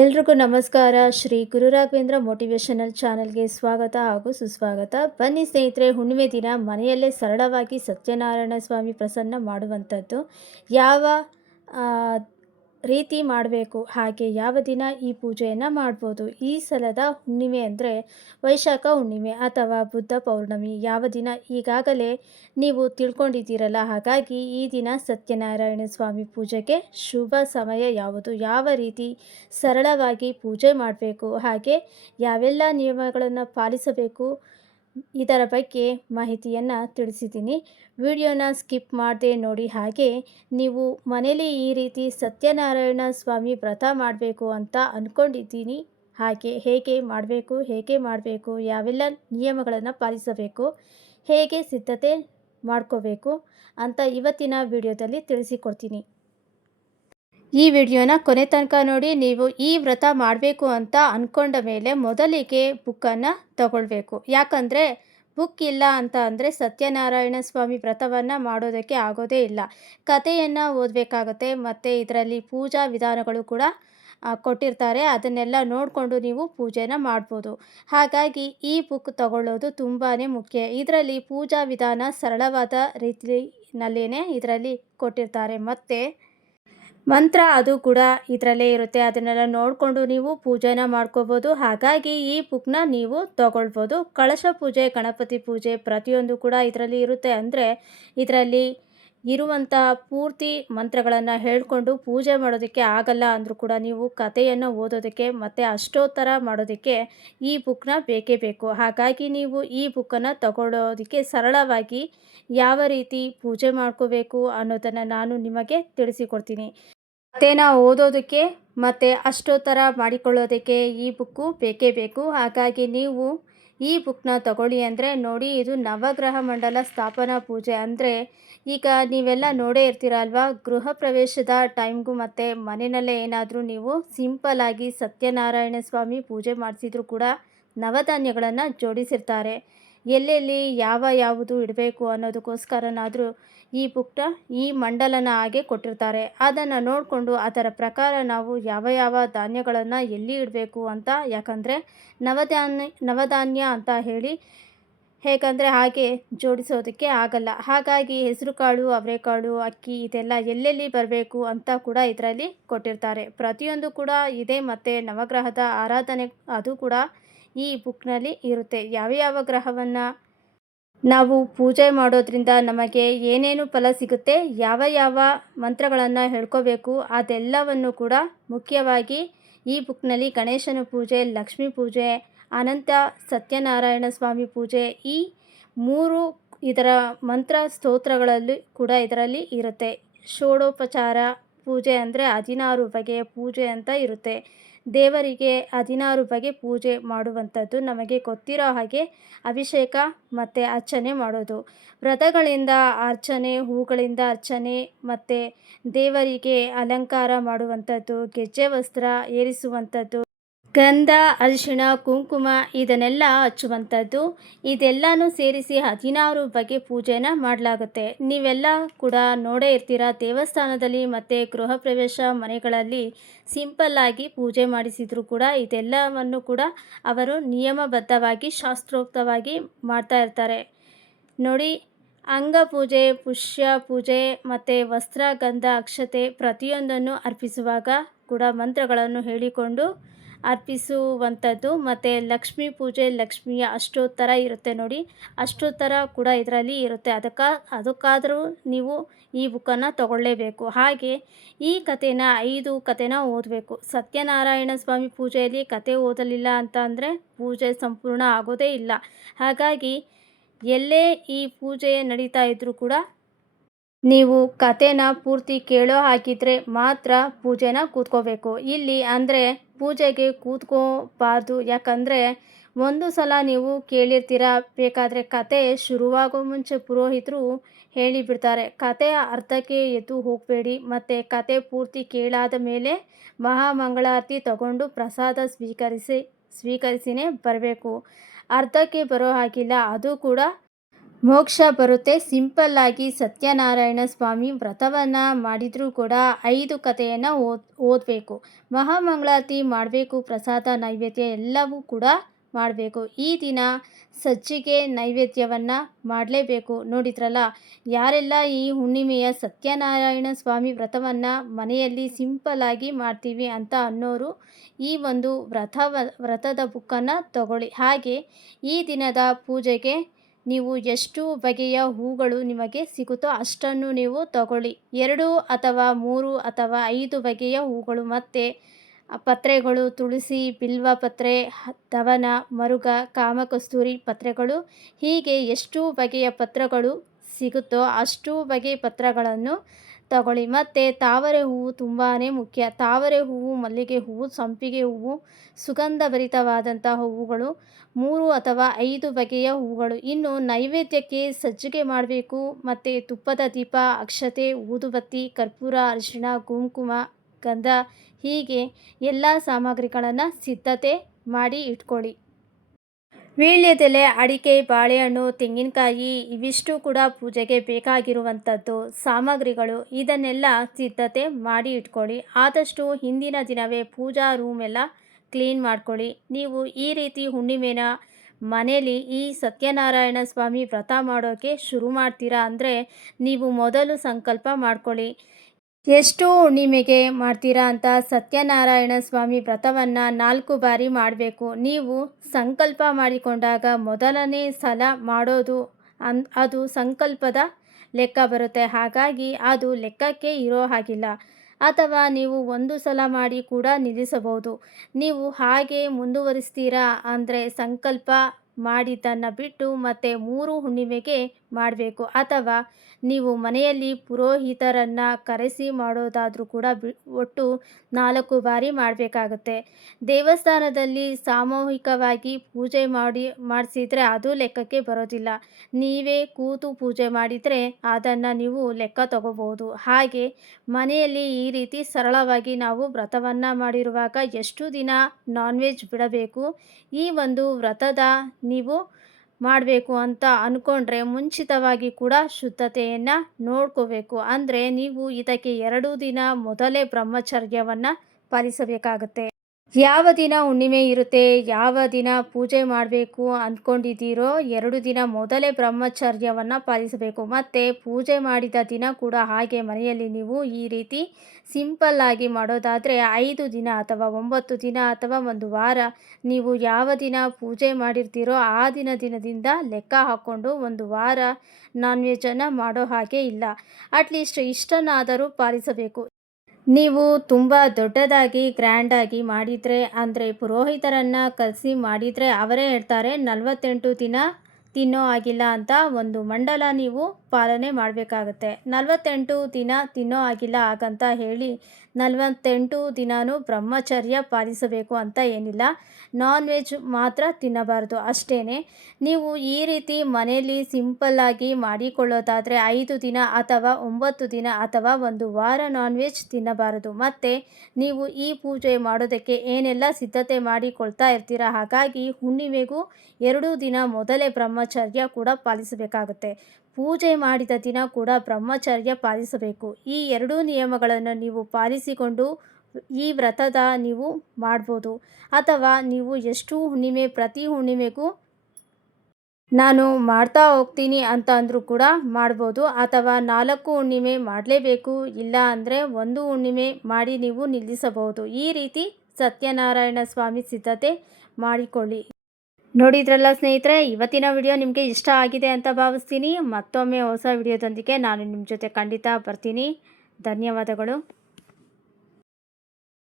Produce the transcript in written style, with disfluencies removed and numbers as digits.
ಎಲ್ರಿಗೂ ನಮಸ್ಕಾರ. ಶ್ರೀ ಗುರು ರಾಘವೇಂದ್ರ ಮೋಟಿವೇಶನಲ್ ಚಾನಲ್ಗೆ ಸ್ವಾಗತ ಹಾಗೂ ಸುಸ್ವಾಗತ. ಬನ್ನಿ ಸ್ನೇಹಿತರೆ, ಹುಣ್ಣಿಮೆ ದಿನ ಮನೆಯಲ್ಲೇ ಸರಳವಾಗಿ ಸತ್ಯನಾರಾಯಣ ಸ್ವಾಮಿ ಪ್ರಸನ್ನ ಮಾಡುವಂಥದ್ದು ಯಾವ ಆ, ರೀತಿ ಮಾಡಬೇಕು, ಹಾಗೆ ಯಾವ ದಿನ ಈ ಪೂಜೆಯನ್ನು ಮಾಡ್ಬೋದು. ಈ ಸಲದ ಹುಣ್ಣಿಮೆ ಅಂದರೆ ವೈಶಾಖ ಹುಣ್ಣಿಮೆ ಅಥವಾ ಬುದ್ಧ ಪೌರ್ಣಮಿ ಯಾವ ದಿನ ಈಗಾಗಲೇ ನೀವು ತಿಳ್ಕೊಂಡಿದ್ದೀರಲ್ಲ. ಹಾಗಾಗಿ ಈ ದಿನ ಸತ್ಯನಾರಾಯಣ ಸ್ವಾಮಿ ಪೂಜೆಗೆ ಶುಭ ಸಮಯ ಯಾವುದು, ಯಾವ ರೀತಿ ಸರಳವಾಗಿ ಪೂಜೆ ಮಾಡಬೇಕು, ಹಾಗೆ ಯಾವೆಲ್ಲ ನಿಯಮಗಳನ್ನು ಪಾಲಿಸಬೇಕು, ಇದರ ಬಗ್ಗೆ ಮಾಹಿತಿಯನ್ನು ತಿಳಿಸಿದ್ದೀನಿ. ವಿಡಿಯೋನ ಸ್ಕಿಪ್ ಮಾಡದೆ ನೋಡಿ. ಹಾಗೆ ನೀವು ಮನೇಲಿ ಈ ರೀತಿ ಸತ್ಯನಾರಾಯಣ ಸ್ವಾಮಿ ವ್ರತ ಮಾಡಬೇಕು ಅಂತ ಅಂದ್ಕೊಂಡಿದ್ದೀನಿ. ಹಾಗೆ ಹೇಗೆ ಮಾಡಬೇಕು, ಯಾವೆಲ್ಲ ನಿಯಮಗಳನ್ನು ಪಾಲಿಸಬೇಕು, ಹೇಗೆ ಸಿದ್ಧತೆ ಮಾಡ್ಕೋಬೇಕು ಅಂತ ಇವತ್ತಿನ ವಿಡಿಯೋದಲ್ಲಿ ತಿಳಿಸಿಕೊಡ್ತೀನಿ. ಈ ವಿಡಿಯೋನ ಕೊನೆ ತನಕ ನೋಡಿ. ನೀವು ಈ ವ್ರತ ಮಾಡಬೇಕು ಅಂತ ಅಂದ್ಕೊಂಡ ಮೇಲೆ ಮೊದಲಿಗೆ ಬುಕ್ಕನ್ನು ತಗೊಳ್ಬೇಕು. ಯಾಕಂದರೆ ಬುಕ್ ಇಲ್ಲ ಅಂತ ಅಂದರೆ ಸತ್ಯನಾರಾಯಣ ಸ್ವಾಮಿ ವ್ರತವನ್ನು ಮಾಡೋದಕ್ಕೆ ಆಗೋದೇ ಇಲ್ಲ. ಕಥೆಯನ್ನು ಓದಬೇಕಾಗತ್ತೆ, ಮತ್ತು ಇದರಲ್ಲಿ ಪೂಜಾ ವಿಧಾನಗಳು ಕೂಡ ಕೊಟ್ಟಿರ್ತಾರೆ. ಅದನ್ನೆಲ್ಲ ನೋಡಿಕೊಂಡು ನೀವು ಪೂಜೆನ ಮಾಡ್ಬೋದು. ಹಾಗಾಗಿ ಈ ಬುಕ್ ತಗೊಳ್ಳೋದು ತುಂಬಾ ಮುಖ್ಯ. ಇದರಲ್ಲಿ ಪೂಜಾ ವಿಧಾನ ಸರಳವಾದ ರೀತಿಯಲ್ಲೇ ಇದರಲ್ಲಿ ಕೊಟ್ಟಿರ್ತಾರೆ, ಮತ್ತು ಮಂತ್ರ ಅದು ಕೂಡ ಇದರಲ್ಲೇ ಇರುತ್ತೆ. ಅದನ್ನೆಲ್ಲ ನೋಡಿಕೊಂಡು ನೀವು ಪೂಜೆನ ಮಾಡ್ಕೋಬೋದು. ಹಾಗಾಗಿ ಈ ಬುಕ್ನ ನೀವು ತಗೊಳ್ಬೋದು. ಕಳಶ ಪೂಜೆ, ಗಣಪತಿ ಪೂಜೆ ಪ್ರತಿಯೊಂದು ಕೂಡ ಇದರಲ್ಲಿ ಇರುತ್ತೆ. ಅಂದರೆ ಇದರಲ್ಲಿ ಇರುವಂಥ ಪೂರ್ತಿ ಮಂತ್ರಗಳನ್ನು ಹೇಳಿಕೊಂಡು ಪೂಜೆ ಮಾಡೋದಕ್ಕೆ ಆಗಲ್ಲ ಅಂದರೂ ಕೂಡ ನೀವು ಕಥೆಯನ್ನು ಓದೋದಕ್ಕೆ ಮತ್ತು ಅಷ್ಟೋತ್ತರ ಮಾಡೋದಕ್ಕೆ ಈ ಬುಕ್ನ ಬೇಕೇ ಬೇಕು. ಹಾಗಾಗಿ ನೀವು ಈ ಬುಕ್ಕನ್ನು ತಗೊಳ್ಳೋದಕ್ಕೆ ಸರಳವಾಗಿ ಯಾವ ರೀತಿ ಪೂಜೆ ಮಾಡ್ಕೋಬೇಕು ಅನ್ನೋದನ್ನು ನಾನು ನಿಮಗೆ ತಿಳಿಸಿಕೊಡ್ತೀನಿ. ಕಥೆನ ಓದೋದಕ್ಕೆ ಮತ್ತು ಅಷ್ಟೋತ್ತರ ಮಾಡಿಕೊಳ್ಳೋದಕ್ಕೆ ಈ ಬುಕ್ಕು ಬೇಕೇ ಬೇಕು. ಹಾಗಾಗಿ ನೀವು ಈ ಬುಕ್ನ ತಗೊಳ್ಳಿ. ಅಂದರೆ ನೋಡಿ, ಇದು ನವಗ್ರಹ ಮಂಡಲ ಸ್ಥಾಪನಾ ಪೂಜೆ. ಅಂದರೆ ಈಗ ನೀವೆಲ್ಲ ನೋಡೇ ಇರ್ತೀರ ಅಲ್ವಾ, ಗೃಹ ಪ್ರವೇಶದ ಟೈಮ್ಗೂ ಮತ್ತು ಮನೆಯಲ್ಲೇ ಏನಾದರೂ ನೀವು ಸಿಂಪಲ್ಲಾಗಿ ಸತ್ಯನಾರಾಯಣ ಸ್ವಾಮಿ ಪೂಜೆ ಮಾಡಿಸಿದ್ರು ಕೂಡ ನವಧಾನ್ಯಗಳನ್ನು ಜೋಡಿಸಿರ್ತಾರೆ. ಎಲ್ಲೆಲ್ಲಿ ಯಾವುದು ಇಡಬೇಕು ಅನ್ನೋದಕ್ಕೋಸ್ಕರನಾದರೂ ಈ ಬುಕ್ನ ಈ ಮಂಡಲನ ಹಾಗೆ ಕೊಟ್ಟಿರ್ತಾರೆ. ಅದನ್ನು ನೋಡಿಕೊಂಡು ಅದರ ಪ್ರಕಾರ ನಾವು ಯಾವ ಧಾನ್ಯಗಳನ್ನು ಎಲ್ಲಿ ಇಡಬೇಕು ಅಂತ, ಯಾಕಂದರೆ ನವಧಾನ್ಯ ಅಂತ ಹೇಗಂದರೆ ಹಾಗೆ ಜೋಡಿಸೋದಕ್ಕೆ ಆಗಲ್ಲ. ಹಾಗಾಗಿ ಹೆಸರುಕಾಳು, ಅವರೆಕಾಳು, ಅಕ್ಕಿ ಇದೆಲ್ಲ ಎಲ್ಲೆಲ್ಲಿ ಬರಬೇಕು ಅಂತ ಕೂಡ ಇದರಲ್ಲಿ ಕೊಟ್ಟಿರ್ತಾರೆ. ಪ್ರತಿಯೊಂದು ಕೂಡ ಇದೆ. ಮತ್ತು ನವಗ್ರಹದ ಆರಾಧನೆ ಅದು ಕೂಡ ಈ ಬುಕ್ನಲ್ಲಿ ಇರುತ್ತೆ. ಯಾವ ಗ್ರಹವನ್ನು ನಾವು ಪೂಜೆ ಮಾಡೋದ್ರಿಂದ ನಮಗೆ ಏನೇನು ಫಲ ಸಿಗುತ್ತೆ, ಯಾವ ಮಂತ್ರಗಳನ್ನು ಹೇಳ್ಕೋಬೇಕು ಅದೆಲ್ಲವನ್ನು ಕೂಡ ಮುಖ್ಯವಾಗಿ ಈ ಬುಕ್ನಲ್ಲಿ ಗಣೇಶನ ಪೂಜೆ, ಲಕ್ಷ್ಮೀ ಪೂಜೆ, ಅನಂತ ಸತ್ಯನಾರಾಯಣ ಸ್ವಾಮಿ ಪೂಜೆ, ಈ 3 ಇದರ ಮಂತ್ರ ಸ್ತೋತ್ರಗಳಲ್ಲಿ ಕೂಡ ಇದರಲ್ಲಿ ಇರುತ್ತೆ. ಷೋಡೋಪಚಾರ ಪೂಜೆ ಅಂದರೆ 16 ಬಗೆಯ ಪೂಜೆ ಅಂತ ಇರುತ್ತೆ. ದೇವರಿಗೆ 16 ಬಗೆ ಪೂಜೆ ಮಾಡುವಂಥದ್ದು ನಮಗೆ ಗೊತ್ತಿರೋ ಹಾಗೆ ಅಭಿಷೇಕ ಮತ್ತು ಅರ್ಚನೆ ಮಾಡೋದು. ವ್ರತಗಳಿಂದ ಅರ್ಚನೆ, ಹೂಗಳಿಂದ ಅರ್ಚನೆ, ಮತ್ತು ದೇವರಿಗೆ ಅಲಂಕಾರ ಮಾಡುವಂಥದ್ದು, ಗೆಜ್ಜೆ ವಸ್ತ್ರ ಏರಿಸುವಂಥದ್ದು, ಗಂಧ, ಅರಿಶಿಣ, ಕುಂಕುಮ ಇದನ್ನೆಲ್ಲ ಹಚ್ಚುವಂಥದ್ದು, ಇದೆಲ್ಲನೂ ಸೇರಿಸಿ 16 ಬಗೆ ಪೂಜೆನ ಮಾಡಲಾಗುತ್ತೆ. ನೀವೆಲ್ಲ ಕೂಡ ನೋಡೇ ಇರ್ತೀರ, ದೇವಸ್ಥಾನದಲ್ಲಿ ಮತ್ತು ಗೃಹ ಪ್ರವೇಶ ಮನೆಗಳಲ್ಲಿ ಸಿಂಪಲ್ಲಾಗಿ ಪೂಜೆ ಮಾಡಿಸಿದ್ರು ಕೂಡ ಇದೆಲ್ಲವನ್ನು ಕೂಡ ಅವರು ನಿಯಮಬದ್ಧವಾಗಿ ಶಾಸ್ತ್ರೋಕ್ತವಾಗಿ ಮಾಡ್ತಾ ಇರ್ತಾರೆ. ನೋಡಿ, ಅಂಗಪೂಜೆ, ಪುಷ್ಯ ಪೂಜೆ ಮತ್ತು ವಸ್ತ್ರ, ಗಂಧ, ಅಕ್ಷತೆ ಪ್ರತಿಯೊಂದನ್ನು ಅರ್ಪಿಸುವಾಗ ಕೂಡ ಮಂತ್ರಗಳನ್ನು ಹೇಳಿಕೊಂಡು ಅರ್ಪಿಸುವಂಥದ್ದು. ಮತ್ತು ಲಕ್ಷ್ಮೀ ಪೂಜೆ, ಲಕ್ಷ್ಮಿಯ ಅಷ್ಟೋತ್ತರ ಇರುತ್ತೆ ನೋಡಿ, ಅಷ್ಟೋತ್ತರ ಕೂಡ ಇದರಲ್ಲಿ ಇರುತ್ತೆ. ಅದಕ್ಕಾದರೂ ನೀವು ಈ ಬುಕ್ಕನ್ನು ತಗೊಳ್ಳೇಬೇಕು. ಹಾಗೆ ಈ ಕಥೆನ 5 ಕಥೆನ ಓದಬೇಕು. ಸತ್ಯನಾರಾಯಣ ಸ್ವಾಮಿ ಪೂಜೆಯಲ್ಲಿ ಕಥೆ ಓದಲಿಲ್ಲ ಅಂತ ಅಂದರೆ ಪೂಜೆ ಸಂಪೂರ್ಣ ಆಗೋದೇ ಇಲ್ಲ. ಹಾಗಾಗಿ ಎಲ್ಲೇ ಈ ಪೂಜೆ ನಡೀತಾ ಇದ್ದರೂ ಕೂಡ ನೀವು ಕಥೆನ ಪೂರ್ತಿ ಕೇಳೋ ಹಾಗಿದ್ರೆ ಮಾತ್ರ ಪೂಜೆನ ಕೂತ್ಕೋಬೇಕು. ಇಲ್ಲಿ ಅಂದರೆ ಪೂಜೆಗೆ ಕೂತ್ಕೋಬಾರ್ದು. ಯಾಕಂದರೆ ಒಂದು ಸಲ ನೀವು ಕೇಳಿರ್ತೀರ, ಬೇಕಾದರೆ ಕತೆ ಶುರುವಾಗೋ ಮುಂಚೆ ಪುರೋಹಿತರು ಹೇಳಿಬಿಡ್ತಾರೆ, ಕಥೆಯ ಅರ್ಧಕ್ಕೆ ಎದ್ದು ಹೋಗಬೇಡಿ, ಮತ್ತು ಕತೆ ಪೂರ್ತಿ ಕೇಳಾದ ಮೇಲೆ ಮಹಾಮಂಗಳಾರತಿ ತಗೊಂಡು ಪ್ರಸಾದ ಸ್ವೀಕರಿಸಿನೇ ಬರಬೇಕು. ಅರ್ಧಕ್ಕೆ ಬರೋ ಹಾಗಿಲ್ಲ, ಅದು ಕೂಡ ಮೋಕ್ಷ ಬರುತ್ತೆ. ಸಿಂಪಲ್ಲಾಗಿ ಸತ್ಯನಾರಾಯಣ ಸ್ವಾಮಿ ವ್ರತವನ್ನು ಮಾಡಿದರೂ ಕೂಡ 5 ಕಥೆಯನ್ನು ಓದಬೇಕು. ಮಹಾಮಂಗಳಾರತಿ ಮಾಡಬೇಕು. ಪ್ರಸಾದ ನೈವೇದ್ಯ ಎಲ್ಲವೂ ಕೂಡ ಮಾಡಬೇಕು. ಈ ದಿನ ಸಜ್ಜಿಗೆ ನೈವೇದ್ಯವನ್ನು ಮಾಡಲೇಬೇಕು. ನೋಡಿದ್ರಲ್ಲ, ಯಾರೆಲ್ಲ ಈ ಹುಣ್ಣಿಮೆಯ ಸತ್ಯನಾರಾಯಣ ಸ್ವಾಮಿ ವ್ರತವನ್ನು ಮನೆಯಲ್ಲಿ ಸಿಂಪಲ್ಲಾಗಿ ಮಾಡ್ತೀವಿ ಅಂತ ಅನ್ನೋರು ಈ ಒಂದು ವ್ರತದ ಬುಕ್ಕನ್ನು ತಗೊಳ್ಳಿ. ಹಾಗೆ ಈ ದಿನದ ಪೂಜೆಗೆ ನೀವು ಎಷ್ಟು ಬಗೆಯ ಹೂಗಳು ನಿಮಗೆ ಸಿಗುತ್ತೋ ಅಷ್ಟನ್ನು ನೀವು ತಗೊಳ್ಳಿ. 2 ಅಥವಾ 3 ಅಥವಾ 5 ಬಗೆಯ ಹೂಗಳು ಮತ್ತು ಪತ್ರೆಗಳು, ತುಳಸಿ, ಬಿಲ್ವ ಪತ್ರೆ, ದವನ, ಮರುಗ, ಕಾಮಕಸ್ತೂರಿ ಪತ್ರೆಗಳು, ಹೀಗೆ ಎಷ್ಟು ಬಗೆಯ ಪತ್ರಗಳು ಸಿಗುತ್ತೋ ಅಷ್ಟು ಬಗೆಯ ಪತ್ರಗಳನ್ನು ತಗೊಳ್ಳಿ. ಮತ್ತು ತಾವರೆ ಹೂವು ತುಂಬಾ ಮುಖ್ಯ. ತಾವರೆ ಹೂವು, ಮಲ್ಲಿಗೆ ಹೂವು, ಸಂಪಿಗೆ ಹೂವು, ಸುಗಂಧಭರಿತವಾದಂಥ ಹೂವುಗಳು 3 ಅಥವಾ 5 ಬಗೆಯ ಹೂಗಳು. ಇನ್ನು ನೈವೇದ್ಯಕ್ಕೆ ಸಜ್ಜಿಗೆ ಮಾಡಬೇಕು. ಮತ್ತು ತುಪ್ಪದ ದೀಪ, ಅಕ್ಷತೆ, ಊದುಬತ್ತಿ, ಕರ್ಪೂರ, ಅರಿಶಿಣ, ಕುಂಕುಮ, ಗಂಧ, ಹೀಗೆ ಎಲ್ಲ ಸಾಮಗ್ರಿಗಳನ್ನು ಸಿದ್ಧತೆ ಮಾಡಿ ಇಟ್ಕೊಳ್ಳಿ. ವೀಳ್ಯದೆಲೆ, ಅಡಿಕೆ, ಬಾಳೆಹಣ್ಣು, ತೆಂಗಿನಕಾಯಿ ಇವಿಷ್ಟು ಕೂಡ ಪೂಜೆಗೆ ಬೇಕಾಗಿರುವಂಥದ್ದು ಸಾಮಗ್ರಿಗಳು. ಇದನ್ನೆಲ್ಲ ಸಿದ್ಧತೆ ಮಾಡಿ ಇಟ್ಕೊಳ್ಳಿ. ಆದಷ್ಟು ಹಿಂದಿನ ದಿನವೇ ಪೂಜಾ ರೂಮ್ ಎಲ್ಲ ಕ್ಲೀನ್ ಮಾಡ್ಕೊಳ್ಳಿ. ನೀವು ಈ ರೀತಿ ಹುಣ್ಣಿಮೆನ ಮನೇಲಿ ಈ ಸತ್ಯನಾರಾಯಣ ಸ್ವಾಮಿ ವ್ರತ ಮಾಡೋಕ್ಕೆ ಶುರು ಮಾಡ್ತೀರಾ ಅಂದರೆ ನೀವು ಮೊದಲು ಸಂಕಲ್ಪ ಮಾಡ್ಕೊಳ್ಳಿ. ಎಷ್ಟು ಹುಣ್ಣಿಮೆಗೆ ಮಾಡ್ತೀರಾ ಅಂತ. ಸತ್ಯನಾರಾಯಣ ಸ್ವಾಮಿ ವ್ರತವನ್ನು 4 ಬಾರಿ ಮಾಡಬೇಕು. ನೀವು ಸಂಕಲ್ಪ ಮಾಡಿಕೊಂಡಾಗ ಮೊದಲನೇ ಸಲ ಮಾಡೋದು ಅದು ಸಂಕಲ್ಪದ ಲೆಕ್ಕ ಬರುತ್ತೆ. ಹಾಗಾಗಿ ಅದು ಲೆಕ್ಕಕ್ಕೆ ಇರೋ ಹಾಗಿಲ್ಲ. ಅಥವಾ ನೀವು 1 ಸಲ ಮಾಡಿ ಕೂಡ ನಿಲ್ಲಿಸಬಹುದು. ನೀವು ಹಾಗೆ ಮುಂದುವರಿಸ್ತೀರಾ ಅಂದರೆ ಸಂಕಲ್ಪ ಮಾಡಿದ್ದನ್ನು ಬಿಟ್ಟು ಮತ್ತೆ 3 ಹುಣ್ಣಿಮೆಗೆ ಮಾಡಬೇಕು. ಅಥವಾ ನೀವು ಮನೆಯಲ್ಲಿ ಪುರೋಹಿತರನ್ನು ಕರೆಸಿ ಮಾಡೋದಾದರೂ ಕೂಡ ಒಟ್ಟು 4 ಬಾರಿ ಮಾಡಬೇಕಾಗುತ್ತೆ. ದೇವಸ್ಥಾನದಲ್ಲಿ ಸಾಮೂಹಿಕವಾಗಿ ಪೂಜೆ ಮಾಡಿಸಿದರೆ ಅದು ಲೆಕ್ಕಕ್ಕೆ ಬರೋದಿಲ್ಲ. ನೀವೇ ಕೂತು ಪೂಜೆ ಮಾಡಿದರೆ ಅದನ್ನು ನೀವು ಲೆಕ್ಕ ತಗೋಬಹುದು. ಹಾಗೆ ಮನೆಯಲ್ಲಿ ಈ ರೀತಿ ಸರಳವಾಗಿ ನಾವು ವ್ರತವನ್ನು ಮಾಡಿರುವಾಗ ಎಷ್ಟು ದಿನ ನಾನ್ ವೆಜ್ ಬಿಡಬೇಕು, ಈ ಒಂದು ವ್ರತದ ನೀವು ಮಾಡಬೇಕು ಅಂತ ಅಂದ್ಕೊಂಡ್ರೆ ಮುಂಚಿತವಾಗಿ ಕೂಡ ಶುದ್ಧತೆಯನ್ನು ನೋಡ್ಕೋಬೇಕು. ಅಂದರೆ ನೀವು ಇದಕ್ಕೆ 2 ದಿನ ಮೊದಲೇ ಬ್ರಹ್ಮಚರ್ಯವನ್ನು ಪಾಲಿಸಬೇಕಾಗುತ್ತೆ. ಯಾವ ದಿನ ಹುಣ್ಣಿಮೆ ಇರುತ್ತೆ, ಯಾವ ದಿನ ಪೂಜೆ ಮಾಡಬೇಕು ಅಂದ್ಕೊಂಡಿದ್ದೀರೋ 2 ದಿನ ಮೊದಲೇ ಬ್ರಹ್ಮಚರ್ಯವನ್ನು ಪಾಲಿಸಬೇಕು. ಮತ್ತು ಪೂಜೆ ಮಾಡಿದ ದಿನ ಕೂಡ ಹಾಗೆ ಮನೆಯಲ್ಲಿ ನೀವು ಈ ರೀತಿ ಸಿಂಪಲ್ಲಾಗಿ ಮಾಡೋದಾದರೆ 5 ದಿನ ಅಥವಾ 9 ದಿನ ಅಥವಾ 1 ವಾರ ನೀವು ಯಾವ ದಿನ ಪೂಜೆ ಮಾಡಿರ್ತೀರೋ ಆ ದಿನದಿಂದ ಲೆಕ್ಕ ಹಾಕ್ಕೊಂಡು 1 ವಾರ ನಾನ್ ವೆಜ್ಜನ್ನು ಮಾಡೋ ಹಾಗೆ ಇಲ್ಲ. ಅಟ್ಲೀಸ್ಟ್ ಇಷ್ಟನ್ನಾದರೂ ಪಾಲಿಸಬೇಕು. ನೀವು ತುಂಬ ದೊಡ್ಡದಾಗಿ ಗ್ರ್ಯಾಂಡಾಗಿ ಮಾಡಿದರೆ ಅಂದರೆ ಪುರೋಹಿತರನ್ನು ಕರೆಸಿ ಮಾಡಿದರೆ ಅವರೇ ಹೇಳ್ತಾರೆ 48 ದಿನ ತಿನ್ನೋ ಆಗಿಲ್ಲ ಅಂತ ಒಂದು ಮಂಡಲ ನೀವು ಪಾಲನೆ ಮಾಡಬೇಕಾಗತ್ತೆ. 48 ದಿನ ತಿನ್ನೋ ಆಗಿಲ್ಲ ಹಾಗಂತ ಹೇಳಿ 48 ದಿನವೂ ಬ್ರಹ್ಮಚರ್ಯ ಪಾಲಿಸಬೇಕು ಅಂತ ಏನಿಲ್ಲ. ನಾನ್ ವೆಜ್ ಮಾತ್ರ ತಿನ್ನಬಾರ್ದು ಅಷ್ಟೇ. ನೀವು ಈ ರೀತಿ ಮನೆಯಲ್ಲಿ ಸಿಂಪಲ್ಲಾಗಿ ಮಾಡಿಕೊಳ್ಳೋದಾದರೆ 5 ದಿನ ಅಥವಾ 9 ದಿನ ಅಥವಾ 1 ವಾರ ನಾನ್ ವೆಜ್ ತಿನ್ನಬಾರದು. ಮತ್ತು ನೀವು ಈ ಪೂಜೆ ಮಾಡೋದಕ್ಕೆ ಏನೆಲ್ಲ ಸಿದ್ಧತೆ ಮಾಡಿಕೊಳ್ತಾ ಇರ್ತೀರ, ಹಾಗಾಗಿ ಹುಣ್ಣಿಮೆಗೂ 2 ದಿನ ಮೊದಲೇ ಬ್ರಹ್ಮಚರ್ಯ ಕೂಡ ಪಾಲಿಸಬೇಕಾಗುತ್ತೆ. ಪೂಜೆ ಮಾಡಿದ ದಿನ ಕೂಡ ಬ್ರಹ್ಮಚರ್ಯ ಪಾಲಿಸಬೇಕು. ಈ 2 ನಿಯಮಗಳನ್ನು ನೀವು ಪಾಲಿಸಿಕೊಂಡು ಈ ವ್ರತದ ನೀವು ಮಾಡ್ಬೋದು. ಅಥವಾ ನೀವು ಎಷ್ಟು ಹುಣ್ಣಿಮೆ ಪ್ರತಿ ಹುಣ್ಣಿಮೆಗೂ ನಾನು ಮಾಡ್ತಾ ಹೋಗ್ತೀನಿ ಅಂತ ಅಂದರೂ ಕೂಡ ಮಾಡ್ಬೋದು. ಅಥವಾ 4 ಹುಣ್ಣಿಮೆ ಮಾಡಲೇಬೇಕು, ಇಲ್ಲ ಅಂದರೆ 1 ಹುಣ್ಣಿಮೆ ಮಾಡಿ ನೀವು ನಿಲ್ಲಿಸಬಹುದು. ಈ ರೀತಿ ಸತ್ಯನಾರಾಯಣ ಸ್ವಾಮಿ ಸಿದ್ಧತೆ ಮಾಡಿಕೊಳ್ಳಿ. ನೋಡಿದ್ರಲ್ಲ ಸ್ನೇಹಿತರೆ, ಇವತ್ತಿನ ವಿಡಿಯೋ ನಿಮಗೆ ಇಷ್ಟ ಆಗಿದೆ ಅಂತ ಭಾವಿಸ್ತೀನಿ. ಮತ್ತೊಮ್ಮೆ ಹೊಸ ವಿಡಿಯೋದೊಂದಿಗೆ ನಾನು ನಿಮ್ಮ ಜೊತೆ ಖಂಡಿತ ಬರ್ತೀನಿ. ಧನ್ಯವಾದಗಳು.